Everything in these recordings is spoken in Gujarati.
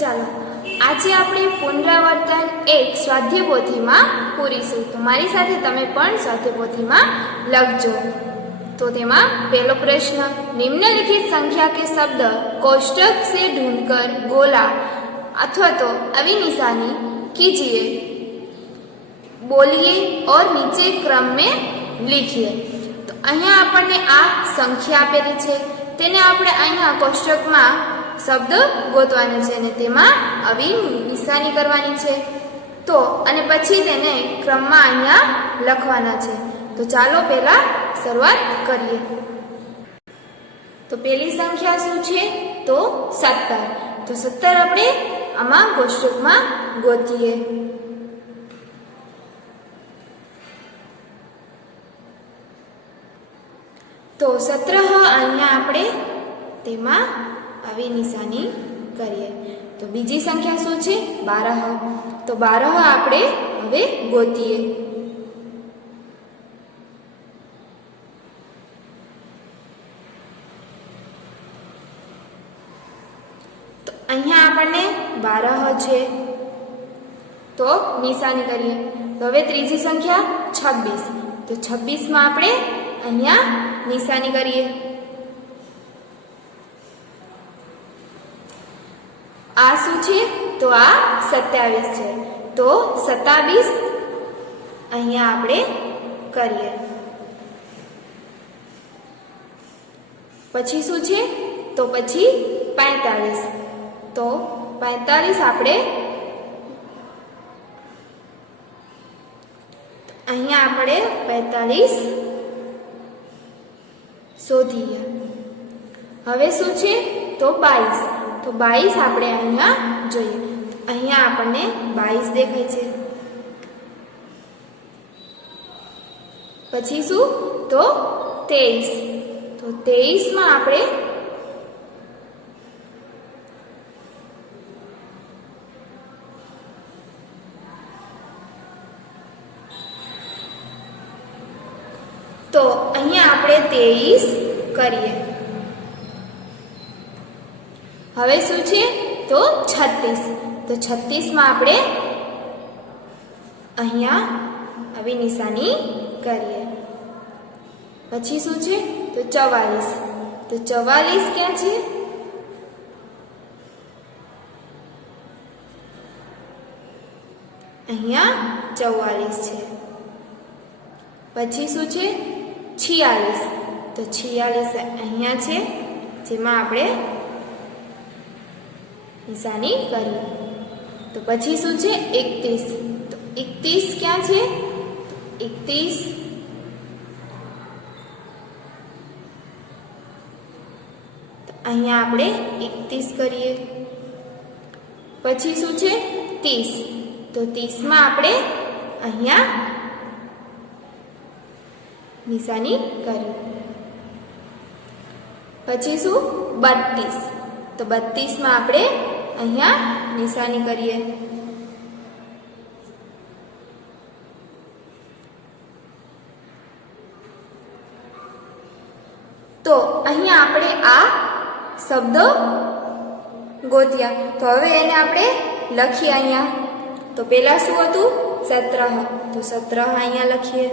ચાલો આજે આપણે પુનરાવર્તન એક સ્વાધ્યાય પોથીમાં પૂરીશું. તો મારી સાથે તમે પણ સ્વાધ્યાય પોથીમાં લખજો. તો તેમાં પહેલો પ્રશ્ન, निम्नलिखित संख्या के शब्द कोष्टक से ढूंढकर गोला अथवा तो अभी निशानी कीजिए, बोलिए और नीचे क्रम में लिखिए. तो અહીંયા આપણને આ સંખ્યા આપેલી છે, તેને આપણે અહીંયા કોષ્ટકમાં શબ્દ ગોતવાનો છે અને તેમાં આવી નિશાની કરવાની છે. તો અને પછી તેને ક્રમમાં અહીંયા લખવાના છે. તો ચાલો પહેલા શરૂઆત કરીએ. તો પહેલી સંખ્યા શું છે? તો 17. તો 17 આપણે આમાં કોષ્ટકમાં ગોતીએ. તો 17 અહીંયા આપણે તેમાં આવી નિશાની કરીએ. તો બીજી સંખ્યા શું છે? 12. તો 12 આપણે હવે ગોતીએ. તો અહીંયા આપણને 12 છે તો નિશાની કરીએ. તો હવે ત્રીજી સંખ્યા 26. તો 26 માં આપણે અહીંયા નિશાની કરીએ. આ શું છે? તો આ 27 છે. તો 27 અહીંયા આપણે કરીએ. પછી શું છે? તો પછી 45. તો 45 આપણે અહીંયા આપણે 45 શોધીએ. હવે શું છે? તો 22. તો 22 આપણે અહીંયા જોઈએ. અહીંયા આપણને 22 દેખાય છે. પછી શું? તો 23. તો 23 માં આપણે તો અહીંયા આપણે 23 કરીએ. હવે શું છે? તો 36. તો 36 માં આપણે અહીંયા આવી નિશાની કરીએ. પછી શું છે? તો 44. તો 44 ક્યાં છે? અહીંયા 44 છે. પછી શું છે? 46. તો 46 અહીંયા છે, જેમાં આપણે નિશાની કરીએ. તો પછી શું છે? 31. તો 31 ક્યાં છે? 31 તો અહીંયા આપણે 31 કરીએ. પછી શું છે? 30. તો 30 માં આપણે અહીંયા નિશાની કરીએ. પછી શું? 32. તો 32 માં આપણે અહીંયા નિશાની કરીએ. તો અહીંયા આપણે આ શબ્દો ગોત્યા. તો હવે એને આપણે લખીએ અહીંયા. તો પહેલા શું હતું? 17. તો 17 અહીંયા લખીએ.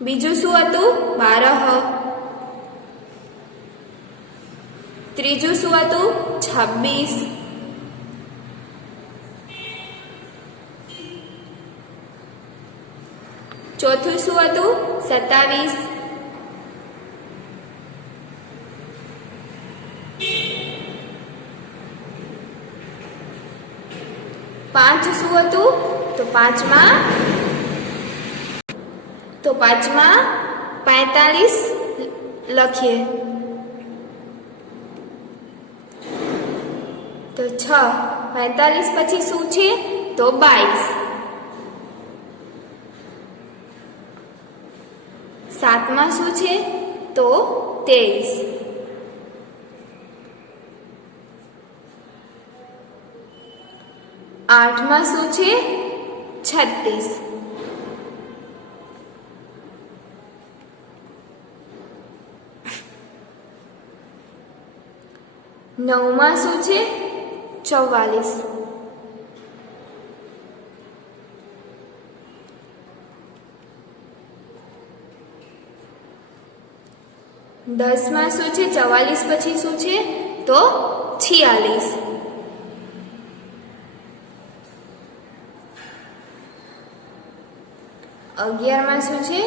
બીજું શું હતું? 12. ત્રીજું શું હતું? 26. ચોથું શું હતું? 27. પાંચ શું હતું? તો પાંચમાં 45 લખીએ. તો 6. 45 પછી શું છે? તો 22. 7 માં શું છે? તો 23. 8 માં શું છે? 36. 9 9 માં શું છે? 44. 10 માં શું છે? 44 પછી શું છે? તો 46. 11 માં શું છે?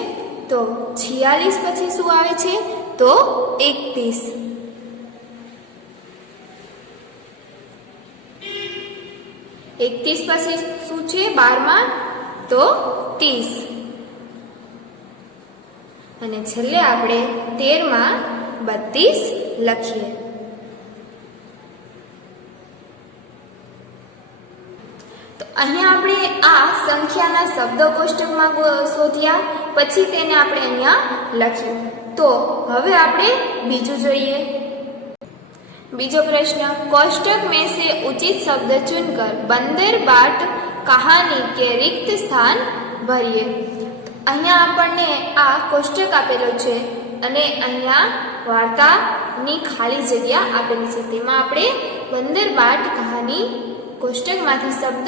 તો 46 પછી શું આવે છે? તો 31. 31 પછી શું છે? 12 માં તો 30. અને છેલ્લે આપણે 13 માં 32 લખીએ. તો અહીંયા આપણે આ સંખ્યાના શબ્દ કોષ્ટકમાં શોધ્યા, પછી તેને આપણે અહીંયા લખ્યું. તો હવે આપણે બીજું જોઈએ. बीजो प्रश्न, कोष्टक में से उचित शब्द चुनकर बंदर बाट कहानी के रिक्त स्थान भरिए. अहींया आपणे आ कोष्टक आपेलो छे अने अहींया वार्तानी खाली जग्या आपेली छे. तेमां आपणे बंदर बाट कहानी कोष्टकमांथी शब्द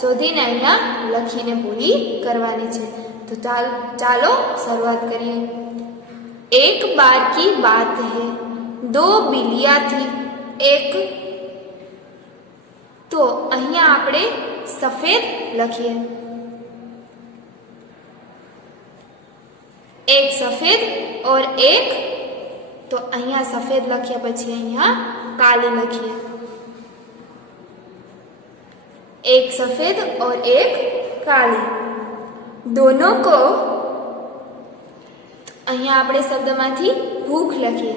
शोधीने अहींया लखीने पूरी करवानी छे. तो चालो शुरुआत करिए. एक बार की बात है, 2 बिलिया थी एक. तो अहींया आपणे सफेद लखीए. एक सफेद और एक, तो अहींया सफेद लख्या पछी अहींया काली लखीए. एक सफेद और एक काली, दोनों को, अहींया आपणे शब्दमांथी भूख लखीए.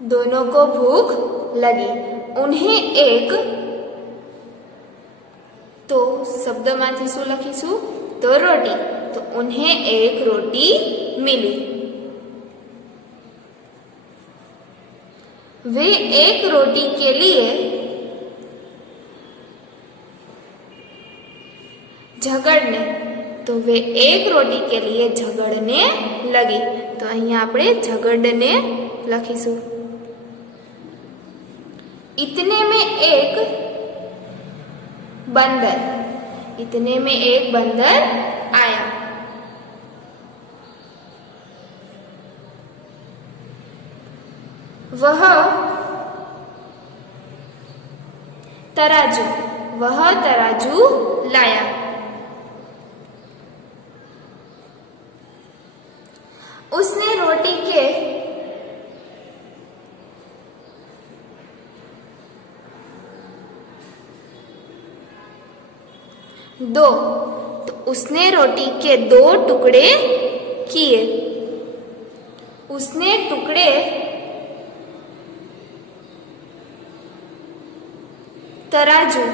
दोनों को भूख लगी. उन्हें एक, तो शब्दमांथी शुं लखीशुं? तो रोटी. तो उन्हें एक रोटी मिली. वे एक रोटी के लिए झगड़ने, तो वे एक रोटी के लिए झगड़ने लगी. तो अहींया आपणे झगड़ने लखीशुं. इतने में एक बंदर, इतने में एक बंदर आया. वह तराजू लाया. उसने रोटी के दो, तो उसने रोटी के 2 टुकड़े किए. उसने टुकड़े तराजू,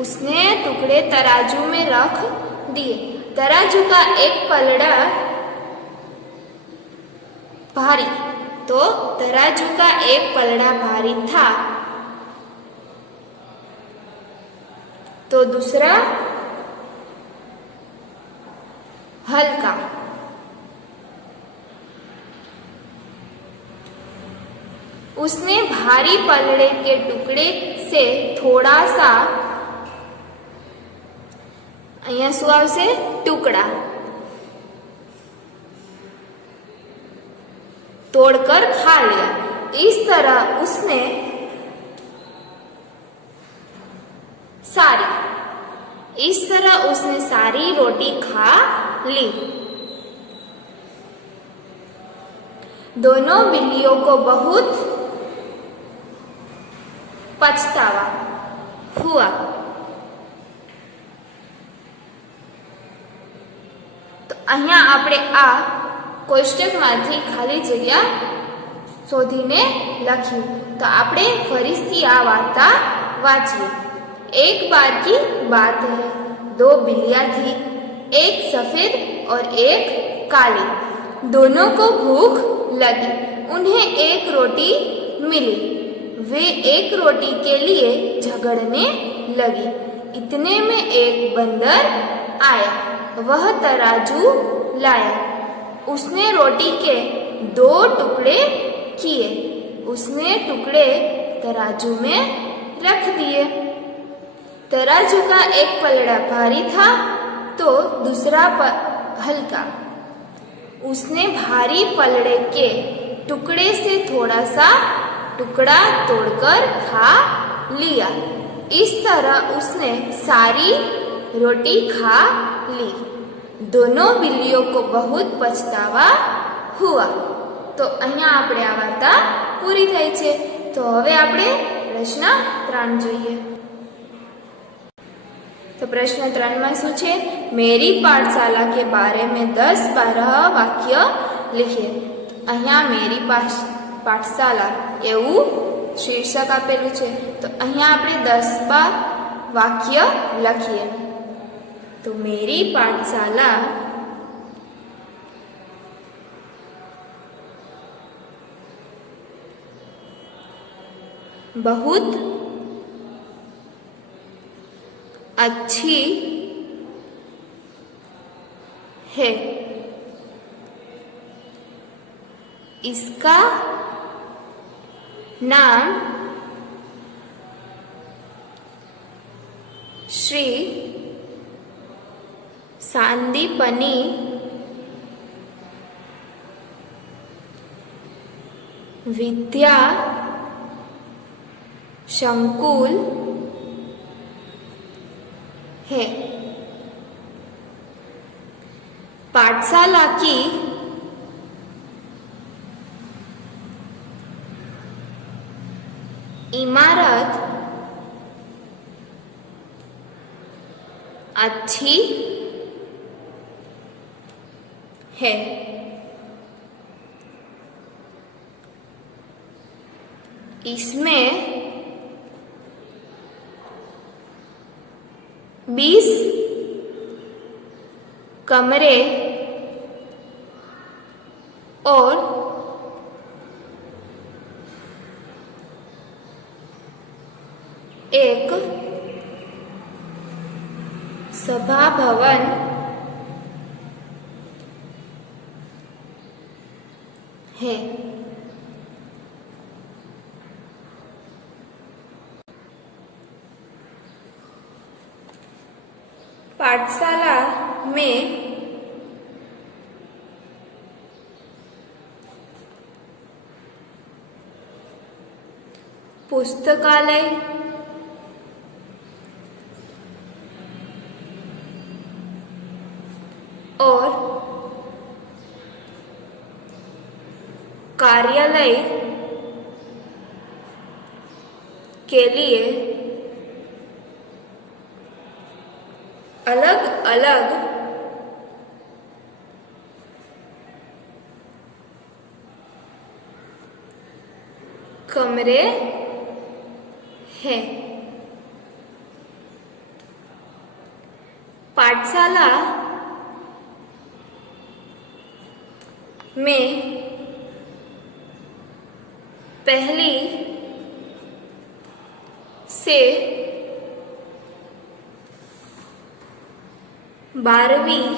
उसने टुकड़े तराजू में रख दिए. तराजू का एक पलड़ा भारी, तो तराजू का एक पलड़ा भारी था, तो दूसरा हल्का. उसने भारी पलड़े के टुकड़े से थोड़ा सा, अहींया शुं आवशे? टुकड़ा तोड़कर खा लिया. इस तरह उसने सारी रोटी खा ली. दोनों बिल्लियों को बहुत पछतावा हुआ. तो अहींया आपणे आ कोष्टकमांथी खाली जग्या शोधीने लख्યું. तो आपणे फरीथी आ वार्ता वांचीए. एक बार की बात है, 2 बिल्लियां थी, एक सफेद और एक काली. दोनों को भूख लगी. उन्हें एक रोटी मिली. वे एक रोटी के लिए झगड़ने लगी. इतने में एक बंदर आया, वह तराजू लाया। उसने रोटी के 2 टुकड़े किए, उसने टुकड़े तराजू में रख दिए। तराजू का एक पलड़ा भारी था तो दूसरा हल्का। उसने भारी पलड़े के टुकड़े से थोड़ा सा टुकड़ा तोड़कर खा लिया। इस तरह उसने सारी रोटी खा ली। दोनों बिल्लियों को बहुत पछतावा हुआ। तो અહીંયા આપણે આ વાર્તા પૂરી થઈ છે। તો હવે આપણે પ્રશ્ન 3 જોઈએ। तो प्रश्न 3 में શું છે? मेरी पाठशाला के बारे में 10-12 वाक्य लिखिए। અહીંયા मेरी पाठशाला એવું शीर्षक આપેલું છે। તો અહીંયા આપણે 10-12 वाक्य લખીએ। तो मेरी पाठशाला बहुत अच्छी है। इसका नाम श्री सांदीपनी विद्या संकुल है। पाठशाला की इमारत अच्छी है। इसमें 20 कमरे और एक सभा भवन है। पाठशाला में पुस्तकालय, और कार्यालय के लिए अलग अलग कमरे हैं। पाठशाला में पहली से 12वीं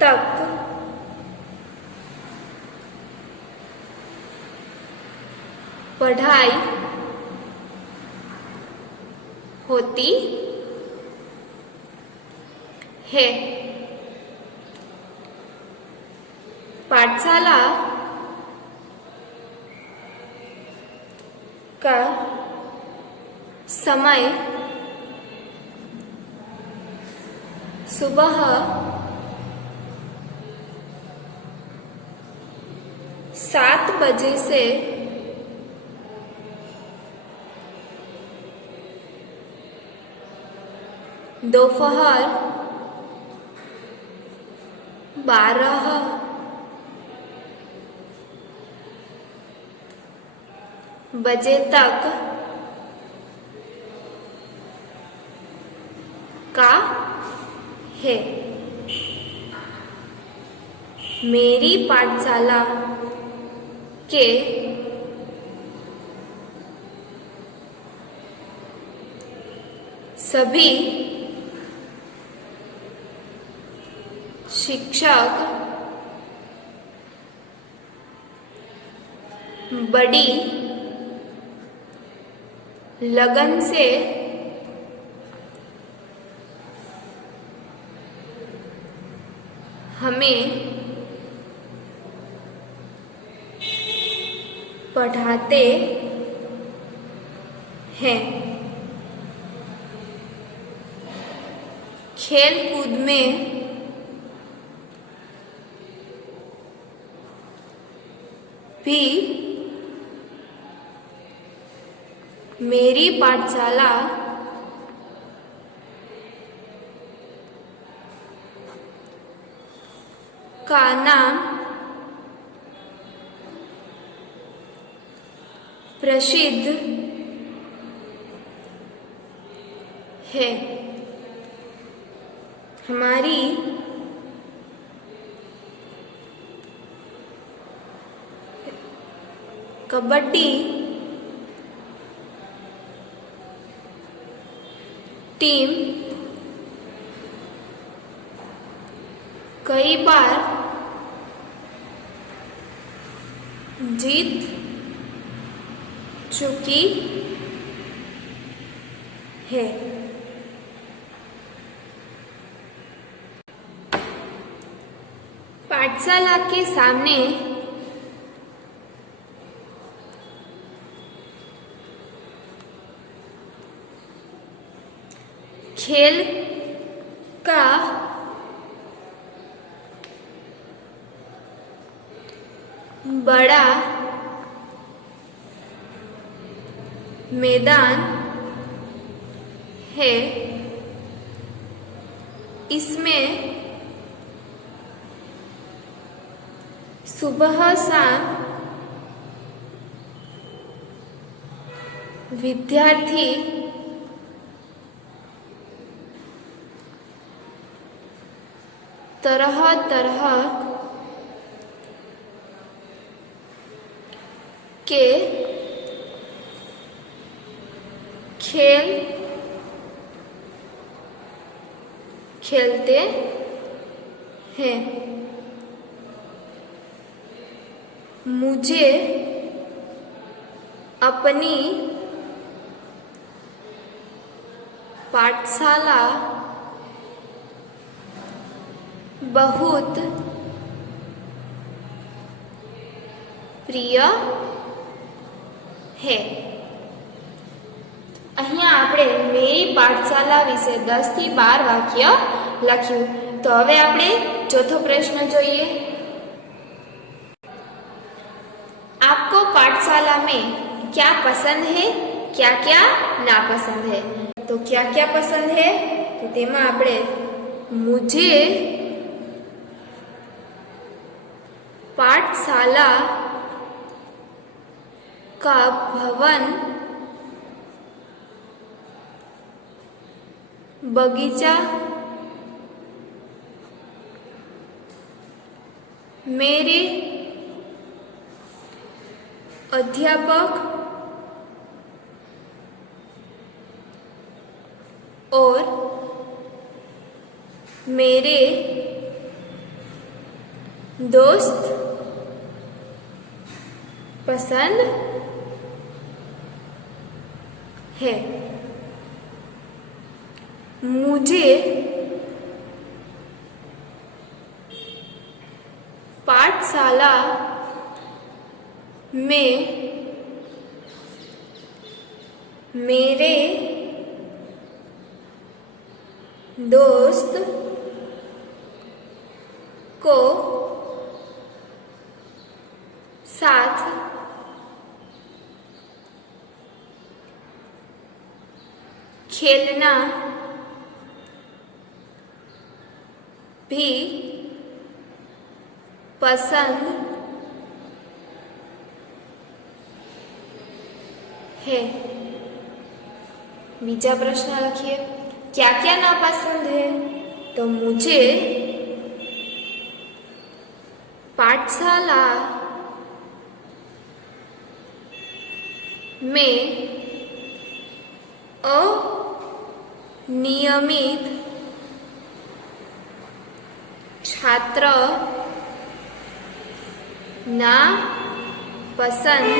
तक पढ़ाई होती है। पाठशाला का समय सुबह 7 बजे से दोपहर 12 बजे तक का है। मेरी पाठशाला के सभी शिक्षक बड़ी लगन से हमें पढ़ाते हैं। खेल कूद में भी मेरी पाठशाला का नाम प्रसिद्ध है। हमारी कबड्डी टीम कई बार जीत चुकी है। पाठशाला के सामने खेल का बड़ा मैदान है। इसमें सुबह शाम विद्यार्थी तरह तरह के खेल खेलते हैं। मुझे अपनी पाठशाला बहुत प्रिय है। અહીંયા આપણે મેરી પાઠશાલા વિશે 10 થી 12 વાક્ય લખ્યું। તો હવે આપણે ચોથો પ્રશ્ન જોઈએ। आपको पाठशाला में क्या पसंद है, क्या क्या नापसंद है? तो क्या क्या पसंद है? तो तेमा આપણે मुझे पाठशाला का भवन, बगीचा, मेरे अध्यापक और मेरे दोस्त पसंद है। मुझे पाठशाला में मेरे दोस्त को साथ खेलना भी पसंद है। बीजा प्रश्न लिखिए, क्या क्या नापसंद है? तो मुझे पाठशाला में नियमित छात्र ना पसंद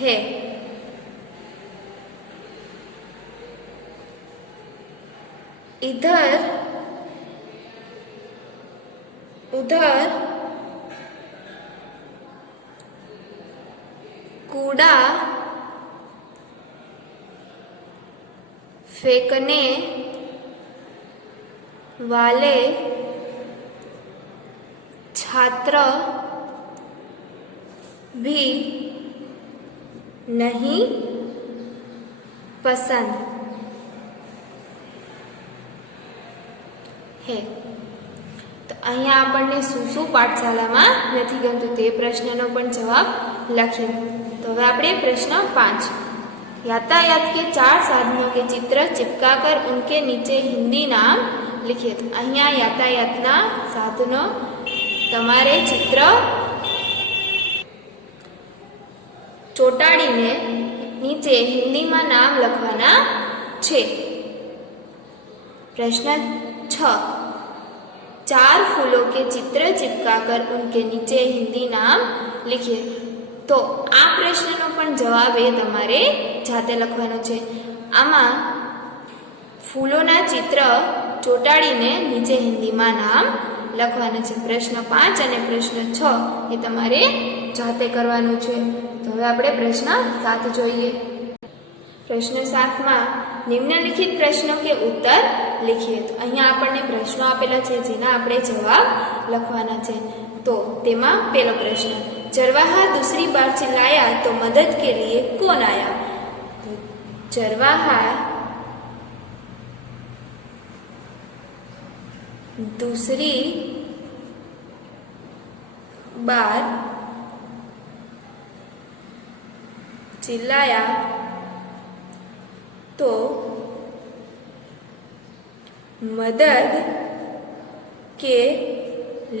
है। इधर उधर कूड़ा फेंकने वाले छात्र भी नहीं पसंद है। तो અહીંયા આપણને શું પાઠશાળામાં નથી ગમતું તે પ્રશ્નનો પણ જવાબ લખીએ। तो હવે આપણે પ્રશ્ન 5, यातायात के 4 साधनों के चित्र चिपकाकर उनके नीचे हिंदी नाम लिखिए। तो અહીંયા यातायातना साधनो તમારે चित्र ચોટાડીને નીચે हिंदीમાં नाम લખવાના છે। प्रश्न 6, 4 फूलों के चित्र चिपकाकर उनके नीचे हिंदी नाम लिखिए। तो आ प्रश्नનો પણ જવાબ એ તમારે જાતે લખવાનો છે। આમાં ફૂલોના ચિત્ર ચોટાડીને નીચે હિન્દીમાં નામ લખવાના છે। પ્રશ્ન 5 અને પ્રશ્ન 6 એ તમારે જાતે કરવાનું છે। તો હવે આપણે પ્રશ્ન 7 જોઈએ। प्रश्न 7 में निम्नलिखित प्रश्नों के उत्तर लिखिए। तो अहीं आपने प्रश्नों आपेला छे जेना आपणे जवाब लखवाना छे। तो तेमा पहलो प्रश्न, चरवाहा दूसरी बार चिल्लाया तो मदद के लिए कौन आया? तो चरवाहा दूसरी बार चिल्लाया तो मदद के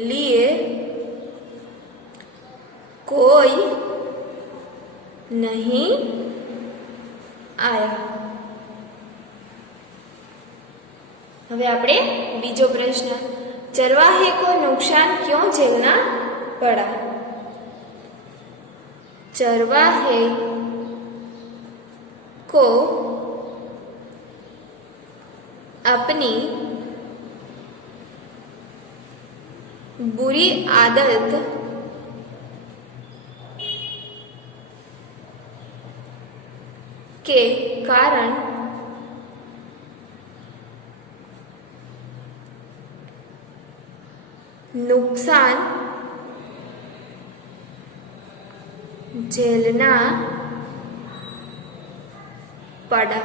लिए कोई नहीं आया। હવે આપણે બીજો પ્રશ્ન, चरवाहे को नुकसान क्यों झेलना पड़ा? चरवाहे को अपनी बुरी आदत के कारण नुकसान झेलना पड़ा।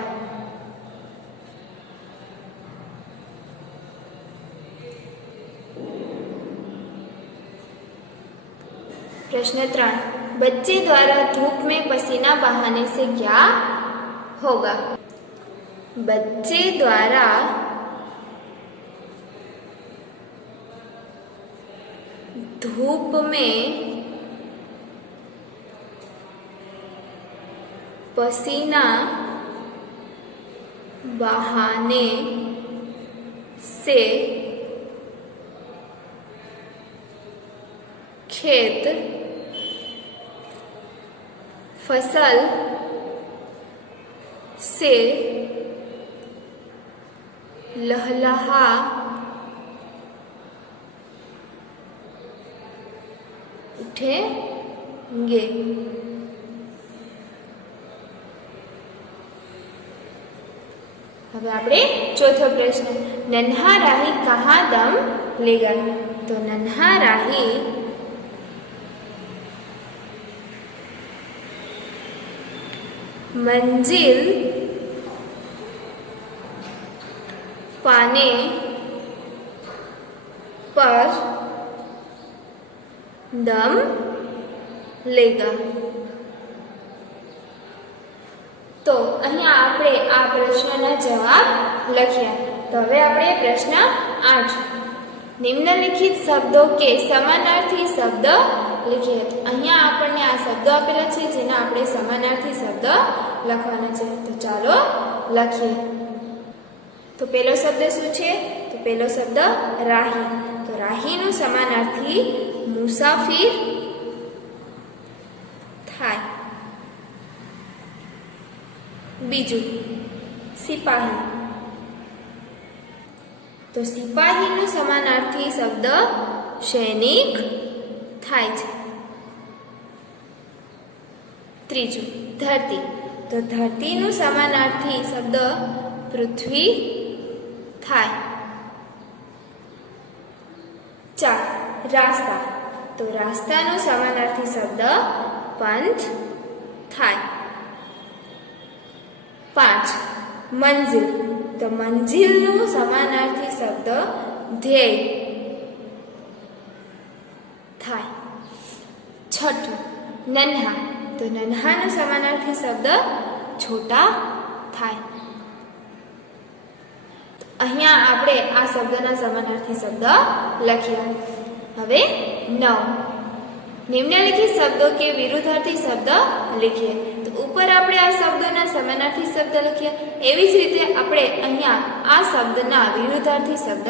प्रश्न 3, बच्चे द्वारा धूप में पसीना बहाने से क्या होगा? बच्चे द्वारा धूप में पसीना बहाने से खेत, फसल से लहलहा उठेंगे। હવે આપણે ચોથો પ્રશ્ન, नन्हा राही कहाँ दम लेगा? तो नन्हा राही मंजिल पाने पर दम लेगा। तो અહીંયા આપણે આ પ્રશ્નના જવાબ લખ્યા। તો હવે આપણે પ્રશ્ન 8, નિમ્નલિખિત શબ્દો કે સમાનાર્થી શબ્દ लिखिए। तो અહીંયા આપણને આ શબ્દો આપેલા છે જેના આપણે સમાનાર્થી શબ્દ લખવાના છે। તો ચાલો લખીએ. તો પહેલો શબ્દ શું છે? તો પહેલો શબ્દ રાહી. તો રાહીનું સમાનાર્થી મુસાફિર થાય. બીજું સિપાહી. તો સિપાહીનું સમાનાર્થી શબ્દ સૈનિક થાય છે. ત્રીજું ધરતી. તો ધરતીનું સમાનાર્થી શબ્દ પૃથ્વી થાય. 4 રાસ્તા. તો રાસ્તાનું સમાનાર્થી શબ્દ પંથ થાય. 5 મંજિલ. તો મંજિલનું સમાનાર્થી શબ્દ ધ્યેય થાય. 6 નન્હા. તો નન્હાનું સમાનાર્થી શબ્દ છોટા થાય. અહીંયા આપણે આ શબ્દના સમાનાર્થી શબ્દ લખ્યા. હવે 9 નિમ્નલિખિત શબ્દો કે વિરુદ્ધાર્થી શબ્દ લખીએ. તો ઉપર આપણે આ શબ્દોના સમાનાર્થી શબ્દ લખ્યા, એવી જ રીતે આપણે અહીંયા આ શબ્દના વિરુદ્ધાર્થી શબ્દ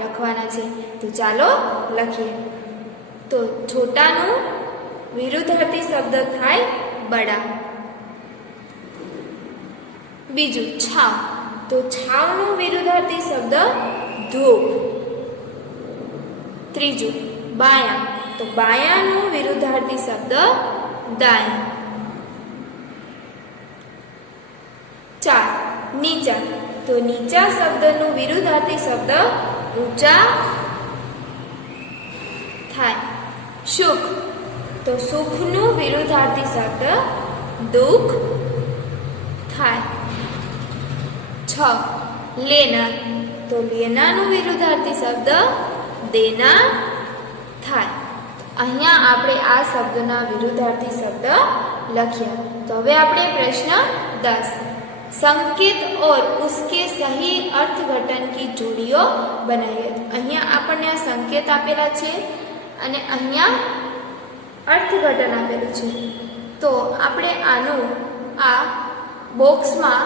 લખવાના છે. તો ચાલો લખીએ. તો છોટાનું વિરુદ્ધાર્થી શબ્દ થાય બડા. બીજું છાવ. તો છાવનું વિરુદ્ધાર્થી શબ્દ ધૂપ. ત્રીજું બાયા. તો બાયાનું વિરુદ્ધાર્થી શબ્દ દાયા. 4 નીચા. તો નીચા શબ્દનું વિરુદ્ધાર્થી શબ્દ ઊંચા થાય. સુખ. તો સુખનું વિરુદ્ધાર્થી શબ્દ દુઃખ થાય. 6 લેના. તો લેનાનું વિરુદ્ધાર્થી શબ્દ દેના થાય. અહીંયા આપણે આ શબ્દના વિરુદ્ધાર્થી શબ્દ લખ્યા. તો હવે આપણે પ્રશ્ન 10 संकेत और उसके सही अर्थघटन की जोड़ियों बनाइए. અહીંયા આપણને આ સંકેત આપેલા છે અને અહીંયા અર્થઘટન આપેલું છે. તો આપણે આનું આ બોક્સમાં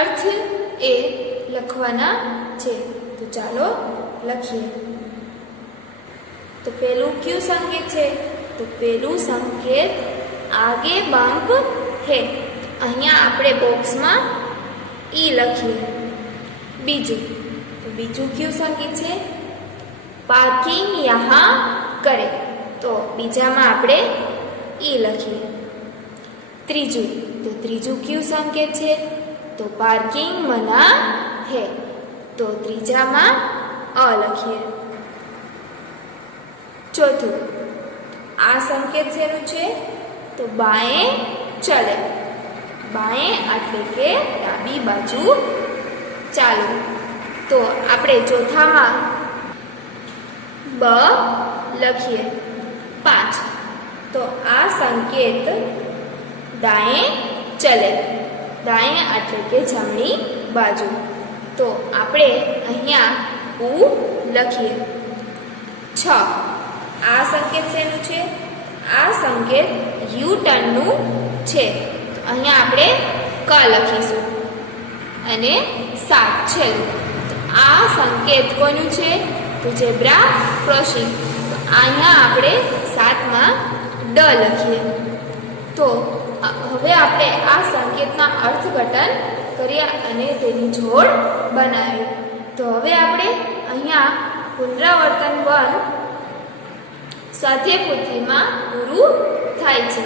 અર્થ એ લખવાના છે. તો ચાલો લખીએ. તો પેલું ક્યુ સંકેત છે? તો પેલું સંકેત આગે બમ્પ હે. અહીંયા આપણે બોક્સમાં ઈ લખીએ. બીજું, તો બીજું ક્યુ સંકેત છે? પાર્કિંગ યહાં કરે. તો બીજામાં આપણે ઈ લખીએ. ત્રીજું, તો ત્રીજું ક્યુ સંકેત છે? તો પાર્કિંગ મના હે. તો ત્રીજામાં અ લખીએ. ચોથું, આ સંકેત શેનું છે? તો બાएं ચલે. બાएं એટલે કે ડાબી બાજુ ચાલો. તો આપણે ચોથામાં બ લખીએ. 5, તો આ સંકેત દાएं ચલે. દાएं એટલે કે જમણી બાજુ. તો આપણે અહીંયા ઉ લખીએ. 6, આ સંકેત શેનું છે? આ સંકેત યુ ટર્નનું છે. અહીંયા આપણે ક લખીશું. અને 7 છેલ્લું, તો આ સંકેત કોનું છે? તો ઝેબ્રા ક્રોસિંગ. તો અહીંયા આપણે 7માં ડ લખીએ. તો હવે આપણે આ સંકેતના અર્થઘટન કર્યા અને તેની જોડ બનાવી. તો હવે આપણે અહીંયા પુનરાવર્તન 1 સ્વાધ્યાય પોથીમાં પૂરું થાય છે.